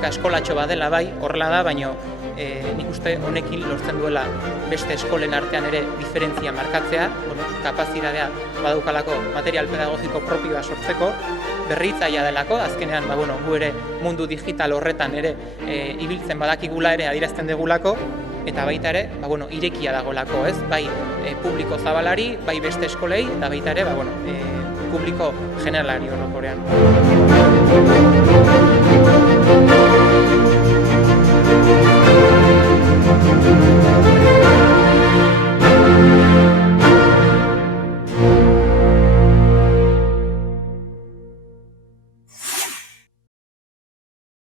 musika eskolatxo badela bai, horrela da, baina nik uste honekin lortzen duela beste eskolen artean ere diferentzia markatzea, kapazitatea badaukalako material pedagogiko propioa sortzeko, berritzailea delako, azkenean gu ere mundu digital horretan ere ibiltzen badakigula ere adierazten degulako, eta baita ere, irekia dagolako, ez? Bai publiko zabalari, bai beste eskolei, eta baita ere, publiko generalari orokorrean.